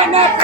Amen.